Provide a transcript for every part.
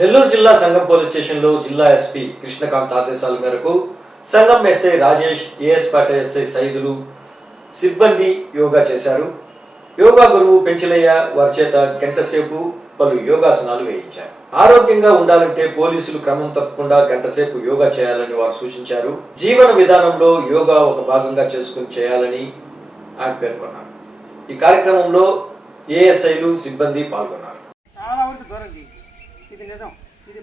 నెల్లూరు జిల్లా సంఘం పోలీస్ స్టేషన్లో జిల్లా ఎస్పీ కృష్ణకాంత్ ఆదేశాల మేరకు సంఘం ఎస్ఐ రాజేష్ ఏఎస్పేట ఎస్ఐ సైదులు సిబ్బంది యోగా చేశారు. యోగా గురువు పెంచలయ్య వారి చేత గంటసేపు పలు యోగాసనాలు వేయించారు. ఆరోగ్యంగా ఉండాలంటే పోలీసులు క్రమం తప్పకుండా గంటసేపు యోగా చేయాలని వారు సూచించారు. జీవన విధానంలో యోగా ఒక భాగంగా చేసుకుని చేయాలని ఆయన పేర్కొన్నారు. ఈ కార్యక్రమంలో ఏఎస్ఐలు సిబ్బంది పాల్గొన్నారు.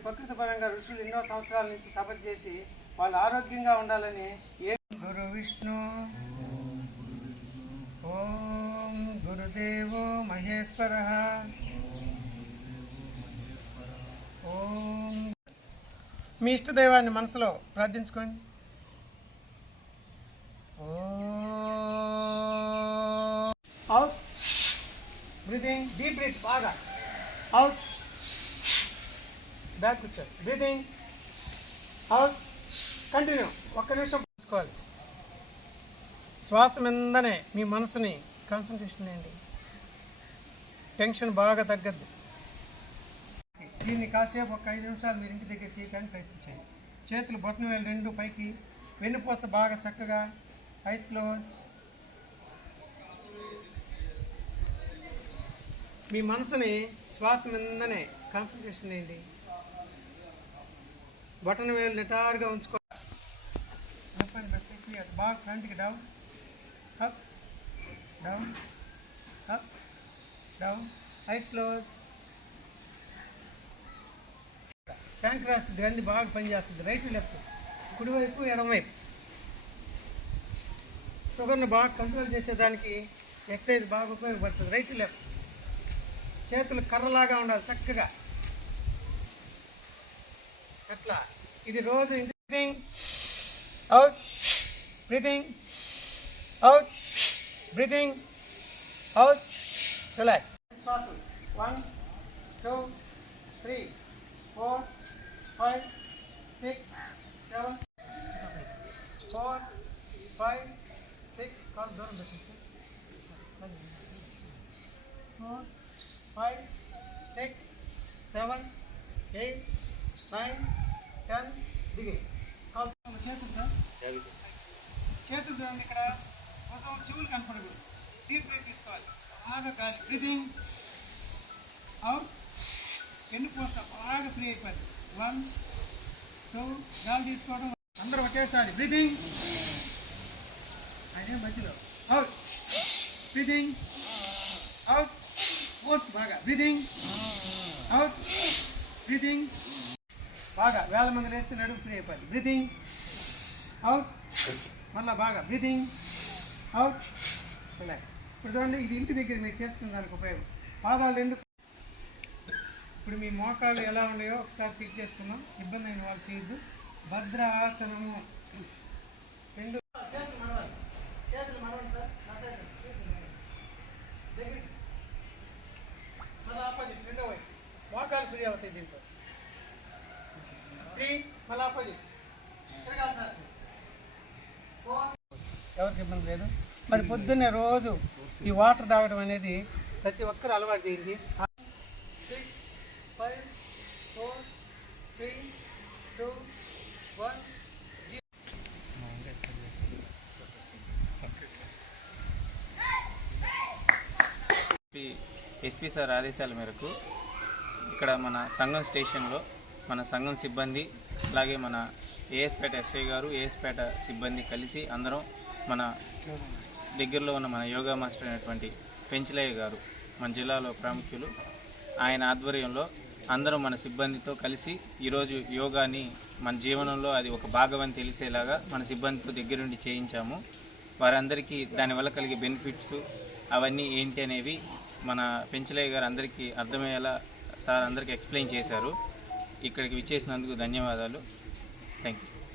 ప్రకృతి పరంగా ఋషులు ఎన్నో సంవత్సరాల నుంచి తపస్సు చేసి వాళ్ళు ఆరోగ్యంగా ఉండాలని ఏ గురు విష్ణు. ఓం గురుదేవో మహేశ్వర. ఓం. మీ ఇష్టదైవాన్ని మనసులో ప్రార్థించుకోండి. ఓం. అవుట్ బ్రీతింగ్ డీప్ బ్రీత్ బాగా అవుట్ బ్యాక్ వచ్చారు బ్రీతింగ్. Out continue. ఒక్క నిమిషం తీసుకోవాలి శ్వాస మీదనే మీ మనసుని కాన్సన్ట్రేషన్ చేయండి టెన్షన్ బాగా తగ్గద్దు. దీన్ని కాసేపు ఒక ఐదు నిమిషాలు మీరు ఇంటి దగ్గర చేయడానికి ప్రయత్నించండి. చేతులు బొట్టన వేలు రెండు పైకి వెన్నుపూస బాగా చక్కగా ఐస్ క్లోజ్. మీ మనసుని శ్వాస మీదనే కాన్సన్ట్రేషన్ చేయండి బటన్ వేలు నిటారుగా ఉంచుకో. బాగా ఫ్రంట్కి down up down up down eyes close pancreas గ్రంథి బాగా పనిచేస్తుంది. రైట్ లెఫ్ట్ కుడివైపు ఎడమవైపు షుగర్ను బాగా కంట్రోల్ చేసేదానికి ఎక్సర్సైజ్ బాగా ఉపయోగపడుతుంది. రైట్ లెఫ్ట్ చేతులు కర్రలాగా ఉండాలి చక్కగా. అట్లా ఇది రోజు breathing out breathing out breathing out relax శ్వాసలు one two three four five six seven four five six కాలు దూరం పెట్టండి four five six seven eight nine ten దిగి కాల్ చేతులు సార్ చేతులు చూడండి ఇక్కడ కొంచెం చెవులు కనపడకూడదు డీప్ బ్రేక్ తీసుకోవాలి బాగా గాలి బ్రీతింగ్ అవుట్ ఎన్ని పోస్తా బాగా ఫ్రీ అయిపోయింది వన్ టూ గాలి తీసుకోవడం అందరూ ఒకేసారి బ్రీతింగ్ అదే మధ్యలో అవుట్ బ్రీతింగ్ అవుట్ ఫోర్స్ బాగా బ్రీతింగ్ అవుట్ బ్రీతింగ్ బాగా వేల మంది లేస్తే నడుము ఫ్రీ అయిపోయింది బ్రీతింగ్ అవుట్ మళ్ళీ బాగా బ్రీతింగ్ అవుట్ రిలాక్స్ ఇప్పుడు చూడండి ఇది ఇంటి దగ్గర మీరు చేసుకునే దానికి ఉపయోగం. పాదాలు రెండు ఇప్పుడు మీ మోకాలు ఎలా ఉన్నాయో ఒకసారి చెక్ చేసుకుందాం. ఇబ్బంది అయిన వాళ్ళు చేయొద్దు. భద్ర ఆసనము రెండు మోకాలు ఫ్రీ అవుతాయి దీంతో. త్రీ మళ్ళీ ఆపోజిట్ తిరగాలి సార్. ఎవరికి ఇబ్బంది లేదు. మరి పొద్దున్నే రోజు ఈ వాటర్ తాగడం అనేది ప్రతి ఒక్కరు అలవాటు చేయండి. Six five four three two one SP sir ఆదేశాల మేరకు ఇక్కడ మన సంఘం స్టేషన్లో మన సంఘం సిబ్బంది అలాగే మన ఏఎస్పేట ఎస్ఐ గారు ఏఎస్పేట సిబ్బంది కలిసి అందరం మన దగ్గరలో ఉన్న మన యోగా మాస్టర్ అయినటువంటి పెంచలయ్య గారు మన జిల్లాలో ప్రాముఖ్యులు. ఆయన ఆధ్వర్యంలో అందరం మన సిబ్బందితో కలిసి ఈరోజు యోగాని మన జీవనంలో అది ఒక భాగం అని తెలిసేలాగా మన సిబ్బందితో దగ్గరుండి చేయించాము. వారందరికీ దానివల్ల కలిగే బెనిఫిట్స్ అవన్నీ ఏంటి అనేవి మన పెంచలయ్య గారు అందరికీ అర్థమయ్యేలా సార్ అందరికీ ఎక్స్ప్లెయిన్ చేశారు. ఇక్కడికి విచ్చేసినందుకు ధన్యవాదాలు. Thank you